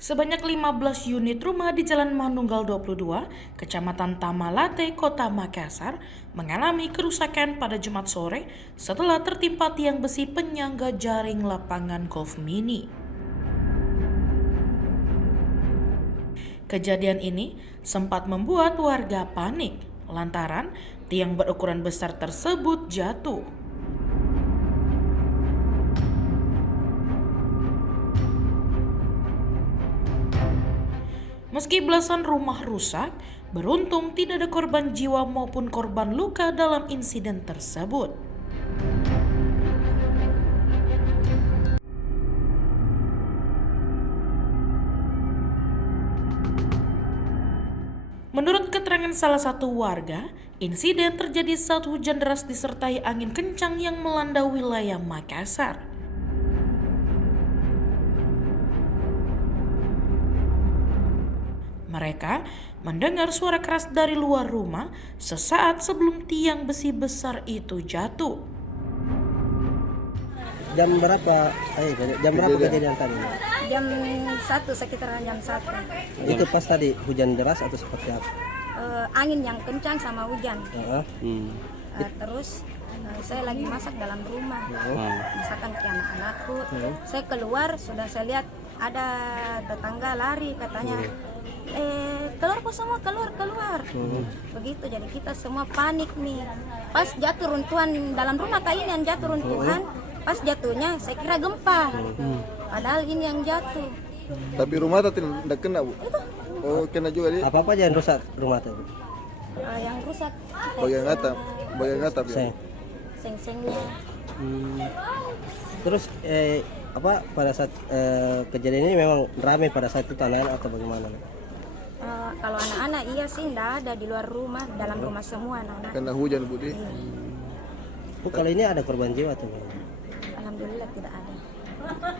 Sebanyak 15 unit rumah di Jalan Manunggal 22, Kecamatan Tamalate, Kota Makassar, mengalami kerusakan pada Jumat sore setelah tertimpa tiang besi penyangga jaring lapangan golf mini. Kejadian ini sempat membuat warga panik lantaran tiang berukuran besar tersebut jatuh. Meski belasan rumah rusak, beruntung tidak ada korban jiwa maupun korban luka dalam insiden tersebut. Menurut keterangan salah satu warga, insiden terjadi saat hujan deras disertai angin kencang yang melanda wilayah Makassar. Mereka mendengar suara keras dari luar rumah sesaat sebelum tiang besi besar itu jatuh. Jam berapa? Jam berapa kejadian tadi? Jam 1, sekitaran jam 1. Itu pas tadi hujan deras atau seperti apa? Angin yang kencang sama hujan. Terus? Terus saya lagi masak dalam rumah. Masakan ke anak-anakku. Saya keluar, sudah saya lihat ada tetangga lari katanya. Keluar kok semua, keluar. Begitu, jadi kita semua panik nih. Pas jatuh runtuhan dalam rumah kayak ini yang jatuh runtuhan. Pas jatuhnya saya kira gempa. Padahal ini yang jatuh. Tapi rumah tadi tidak kena, Bu? Itu Oh, kena juga dia. Apa aja yang rusak rumah tadi? yang rusak Bagian atap ya. seng-sengnya. Terus pada saat kejadian ini memang ramai pada saat itu anak-anak atau bagaimana? Kalau anak-anak iya sih enggak ada di luar rumah, dalam rumah semua anak-anak. Kena hujan, Bu. Iya. Kalau ini ada korban jiwa atau bagaimana? Alhamdulillah tidak ada.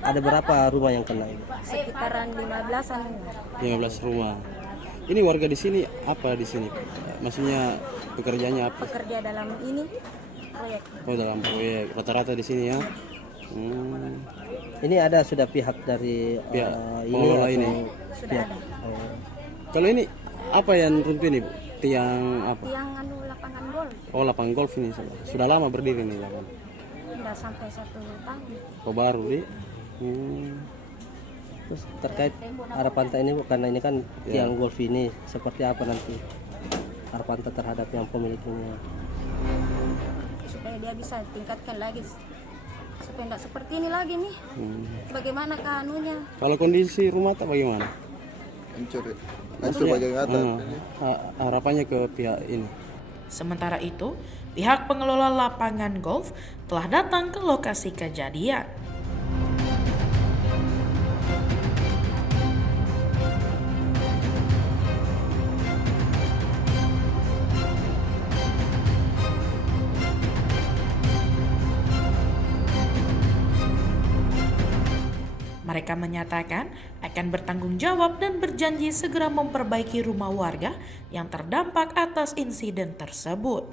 Ada berapa rumah yang kena ini? Sekitaran 15-an. 15 rumah. Ini warga di sini apa di sini? Maksudnya pekerjaannya apa? Pekerja dalam ini proyek. Oh, dalam proyek. Rata-rata di sini ya. Ini ada sudah pihak dari Pihak ini pengelola atau ini. Sudah ada. Kalau ini apa yang runtuh ini, Bu? Tiang apa? Yang lapangan golf Oh, lapangan golf ini. Sudah lama berdiri nih lapangan. enggak sampai 1 tahun. Oh, baru di. Terus terkait harapan ini Bu, karena ini kan tiang golf ini seperti apa nanti harapan terhadap yang pemiliknya? Supaya dia bisa tingkatkan lagi. Supaya enggak seperti ini lagi nih. Bagaimana kanunya? Kalau kondisi rumah tak bagaimana? Hancur ya. Hancur bagian atap. Harapannya ke pihak ini. Sementara itu, pihak pengelola lapangan golf telah datang ke lokasi kejadian. Mereka menyatakan akan bertanggung jawab dan berjanji segera memperbaiki rumah warga yang terdampak atas insiden tersebut.